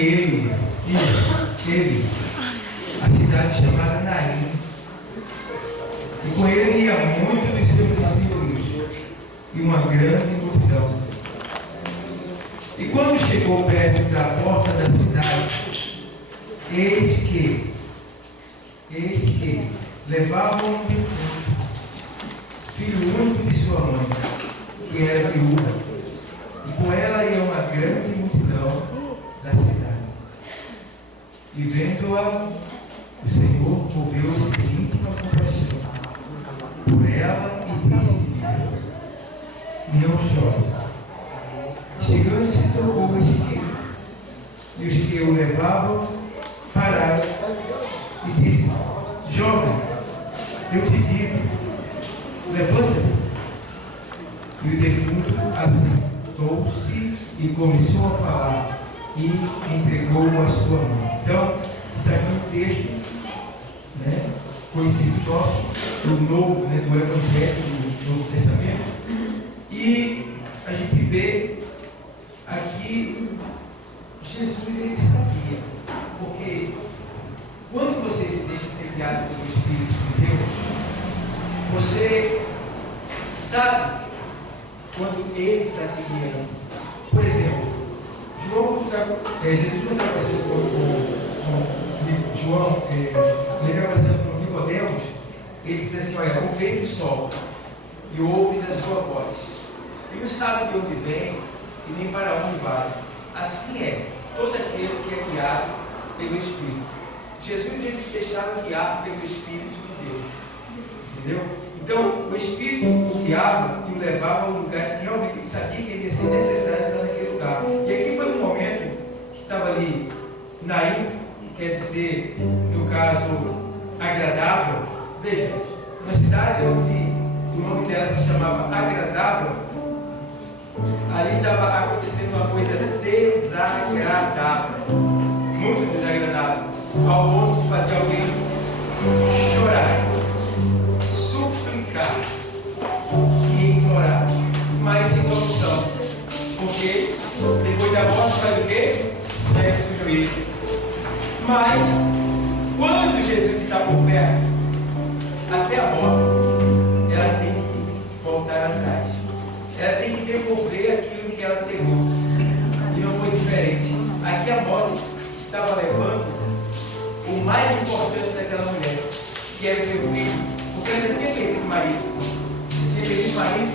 ele, a cidade chamada Naim. E com ele ia muito dos seus discípulos e uma grande multidão. E quando chegou perto da porta da cidade, eis que levavam um defunto, filho único de sua mãe, que era viúva, e com ela ia uma grande multidão da cidade. E vendo-a, o Senhor moveu-se de íntima compaixão por ela e disse-lhe: não chore. Chegando-se, tocou o isqueiro, e os que o levavam pararam e disse: jovem, eu te digo, levanta-te. E o defunto assentou-se e começou a falar e entregou-o à sua mãe. Então, está aqui um texto, conhecido só do Novo, do Evangelho, do Novo Testamento, e a gente vê aqui Jesus, ele sabia, porque quando você se deixa ser guiado pelo Espírito de Deus, você sabe quando ele está te guiando. Por exemplo, Jesus não está conversando com João, ele está conversando com Nicodemos, ele diz assim: olha, o vento sopra e ouves a sua voz, e não sabe de onde vem e nem para onde vai. Assim é todo aquele que é guiado pelo Espírito. Jesus, ele se deixava guiar pelo Espírito de Deus, entendeu? Então o Espírito o guiava e o levava ao lugar que realmente ele sabia que ele ia ser necessário estar naquele lugar. E aqui foi um momento que estava ali Naim, que quer dizer, no caso, agradável. Veja, uma cidade onde o nome dela se chamava Agradável, ali estava acontecendo uma coisa desagradável, muito desagradável, ao ponto de fazer alguém chorar, suplicar e implorar, mas sem solução, porque depois da morte faz o quê? Segue o juízo. Mas quando Jesus está por perto, até a morte, ela tem que voltar atrás. Ela tem que devolver aquilo que ela pegou. E não foi diferente. Aqui a morte estava levando o mais importante daquela mulher, que era o seu filho. Porque ela já tinha perdido o marido. Tinha perdido o marido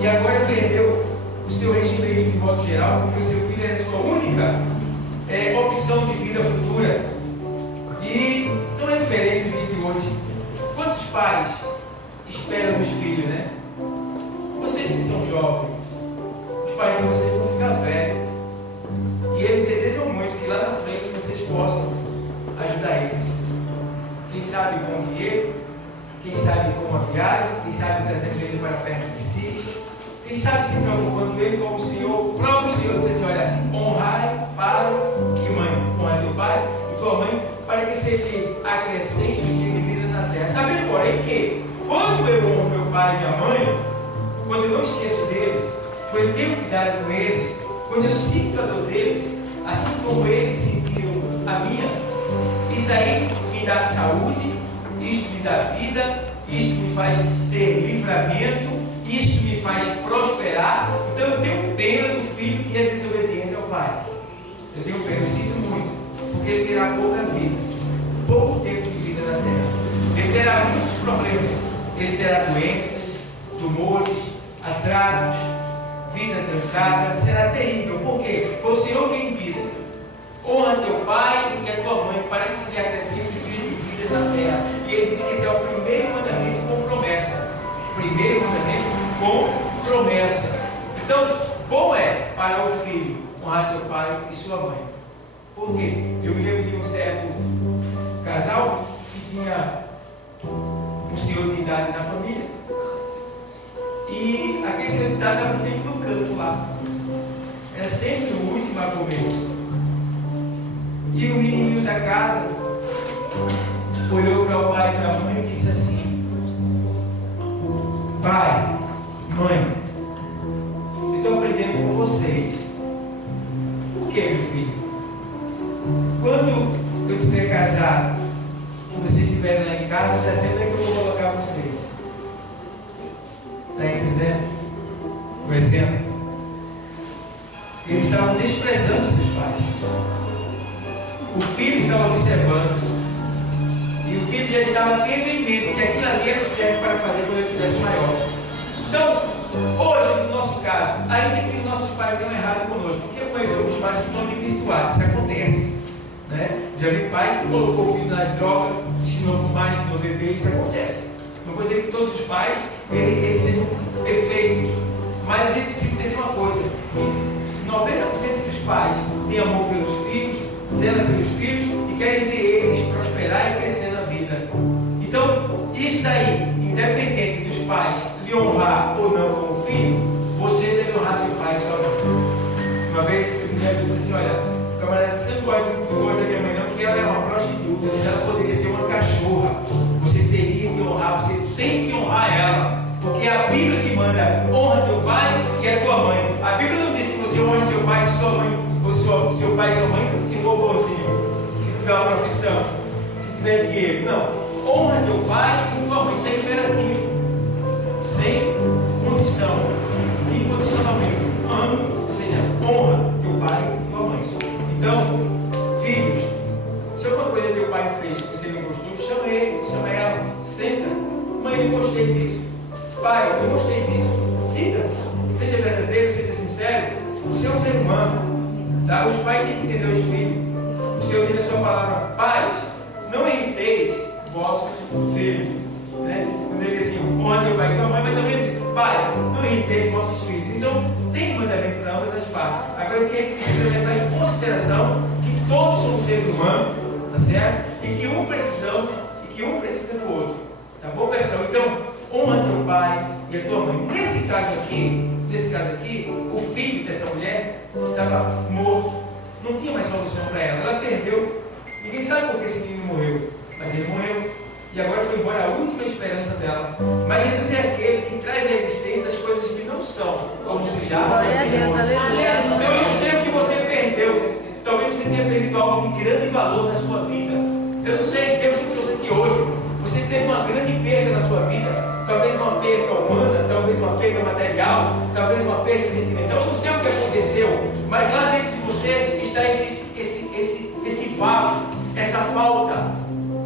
e agora perdeu o seu regime de modo geral, porque o seu filho era a sua única opção de vida futura. E não é diferente do dia de hoje. Quantos pais esperam nos filhos, né? Vocês que são jovens, os pais de vocês vão ficar velhos. E eles desejam muito que lá na frente vocês possam ajudar eles. Quem sabe com dinheiro, quem sabe com uma viagem, quem sabe trazendo ele para perto de si, quem sabe se preocupando ele como o Senhor, o próprio Senhor diz assim: olha, honrai pai e mãe, honrai teu pai e tua mãe, para que se ele acrescente o dia de vida na terra. Sabendo, porém, que quando eu honro meu pai e minha mãe, quando eu não esqueço deles, quando eu tenho cuidado com eles, quando eu sinto a dor deles, assim como eles sentiram a minha, isso aí me dá saúde, isto me dá vida, isto me faz ter livramento, isto me faz prosperar. Então eu tenho pena do filho que é desobediente ao pai. Eu tenho pena, eu sinto muito, porque ele terá pouca vida, pouco tempo de vida na terra. Ele terá muitos problemas, ele terá doenças, tumores, atrasos, vida trancada, será terrível. Por quê? Foi o Senhor quem disse: honra teu pai e a tua mãe, para que se lhe acrescente o dia de vida na terra. E ele disse que esse é o primeiro mandamento com promessa. Primeiro mandamento com promessa. Então, bom é para o filho honrar seu pai e sua mãe. Por quê? Eu me lembro de um certo casal que tinha um senhor de idade na família. E aquele senhor de idade estava sempre no canto lá. Era sempre o último a comer. E o menininho da casa olhou para o pai e para a mãe e disse assim: pai, mãe, eu estou aprendendo com vocês. Por que, meu filho? estiverem lá em casa, já sempre é que eu vou colocar vocês. Está entendendo? O exemplo. Eles estavam desprezando seus pais. O filho estava observando. E o filho já estava tendo em mente que aquilo ali era o certo para fazer quando ele estivesse maior. Então, hoje, no nosso caso, ainda que os nossos pais tenham errado conosco, porque eu conheço alguns pais que são virtuados, isso acontece. Né? Já vi pai que colocou o filho nas drogas, ensinou a fumar, ensinou a beber, isso acontece. Não vou dizer que todos os pais eles sejam perfeitos, mas a gente precisa entender uma coisa: 90% dos pais têm amor pelos filhos, zelam pelos filhos e querem ver eles prosperar e crescer na vida. Então, isso daí, independente dos pais lhe honrar ou não como filho, você deve honrar seu pai e sua mãe. Uma vez, eu me disse assim: olha, camarada, você não gosta da minha mãe não, porque ela é uma prostituta, ela poderia ser uma cachorra. Você teria que honrar, você tem que honrar ela, porque é a Bíblia que manda: honra teu pai e a tua mãe. A Bíblia não diz que você honre seu pai e sua mãe, ou seu pai e sua mãe, se for bonzinho, se tiver uma profissão, se tiver dinheiro. Não. Honra teu pai e tua mãe, sem imperativo, sem condição, incondicionalmente. Amo, ou seja, honra teu pai e tua mãe. Então, filhos, se alguma coisa teu pai fez que você não gostou, chama ele, chama ela, senta. Mãe, eu gostei disso. Pai, eu gostei disso. Diga, seja verdadeiro, seja sincero. Você é um ser humano, tá? Os pais têm que entender os filhos. O Senhor diz a sua palavra: pais, não irriteis vossos filhos. Né? Quando ele diz assim: honra teu pai e tua mãe, mas também diz: pai, não irriteis vossos filhos. Então, tem mandamento para ambas as partes. Agora, o que a gente precisa levar em consideração que todos somos seres humanos, tá certo? E que um precisa do outro. Tá bom, pessoal? Então, honra teu pai e a tua mãe. Nesse caso aqui, o filho dessa mulher estava morto. Não tinha mais solução para ela. Ela perdeu. Ninguém sabe por que esse menino morreu, mas ele morreu. E agora foi embora a última esperança dela. Mas Jesus é aquele que traz à existência as coisas que não são, como se já. Glória a Deus, aleluia. Então eu não sei o que você perdeu. Talvez você tenha perdido algo de grande valor na sua vida. Eu não sei, Deus te trouxe aqui hoje. Você teve uma grande perda na sua vida. Talvez uma perda humana, talvez uma perda material, talvez uma perda sentimental. Eu não sei o que aconteceu, mas lá dentro de você está esse vácuo, essa falta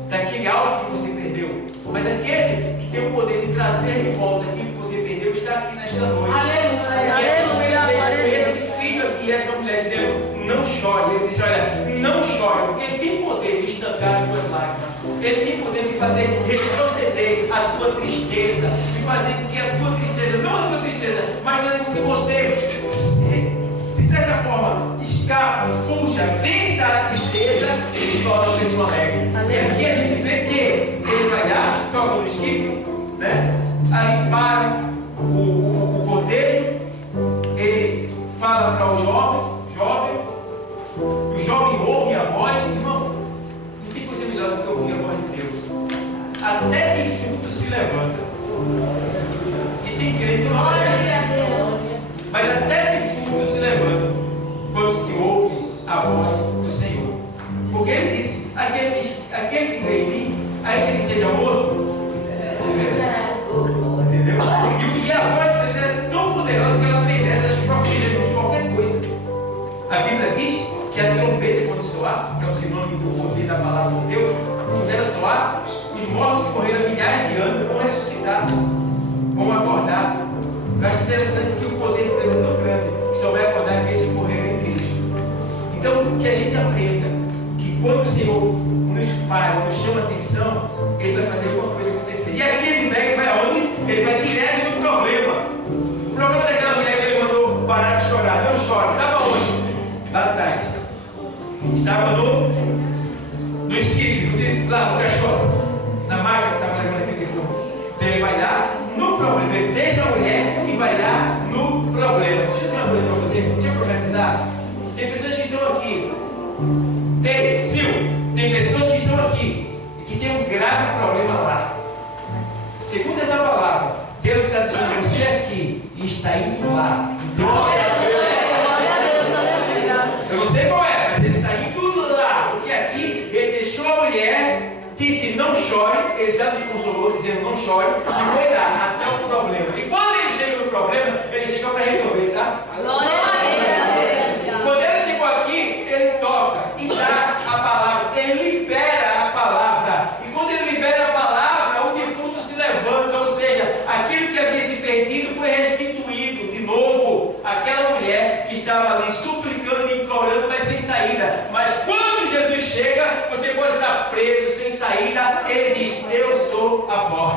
daquele algo que você perdeu. Mas aquele que tem o poder de trazer de volta aquilo que você perdeu está aqui nesta noite. Aleluia. Esse filho aqui, essa mulher dizendo: não chore. Ele disse: olha, não chore, porque ele tem poder de estancar as tuas lágrimas. Ele tem poder de fazer retroceder a tua tristeza, de fazer com que a tua tristeza, não a tua tristeza, mas fazer com que você, de certa forma, escape, fuja, vença a tristeza e se torne uma pessoa alegre. E aqui a gente vê que ele vai lá, toca no esquife, né? Ali para o cortejo, ele fala para o jovem, o jovem ouve a voz. Irmão, não tem coisa melhor do que ouvir a voz de Deus. Até defunto se levanta. E tem crente que não obedece. Mas até defunto se levanta quando se ouve a voz do Senhor. Porque ele disse: aquele que crê em mim, ainda que esteja morto, entendeu? E a voz de Deus é tão poderosa que ela penetra as profundezas de qualquer coisa. A Bíblia diz que a trombeta, quando soar, que é o sinônimo do poder da palavra de Deus, quando ela soar, os mortos que morreram há milhares de anos vão ressuscitar, vão acordar. Eu acho interessante que o poder de Deus é tão grande que só vai acordar aqueles que morreram em Cristo. Então, que a gente aprenda que quando o Senhor nos para, nos chama a atenção, Ele vai fazer alguma coisa acontecer. E aqui ele pega e vai aonde? Ele vai direto no problema. O problema daquela mulher que ele mandou parar de chorar. Não chore. Estava onde? Lá atrás. Estava no esquife, lá no cachorro, na máquina que estava levando aquele defunto. Então ele vai dar no problema. Ele deixa a mulher e vai dar no problema. Deixa eu dizer uma coisa para você. Deixa eu profetizar. Tem pessoas que estão aqui. Ei, Sil, tem pessoas que estão aqui e que tem um grave problema lá. Segundo essa palavra, Deus está dizendo: você aqui e está indo lá. Glória a Deus, aleluia. Eu não sei qual é, mas ele está indo lá, porque aqui ele deixou a mulher, disse: não chore. chore, ele já nos consolou dizendo não chore, e foi lá até o problema. E quando ele chega no problema, ele chega para resolver, tá? Glória a Deus. Quando ele chegou aqui, ele toca e dá a palavra, ele libera a palavra. E quando ele libera a palavra, o defunto se levanta, ou seja, aquilo que havia se perdido foi restituído de novo. Aquela mulher que estava ali suplicando e implorando, mas sem saída. Mas quando Jesus chega, você pode estar preso, sem saída. Ele diz: eu sou a porta.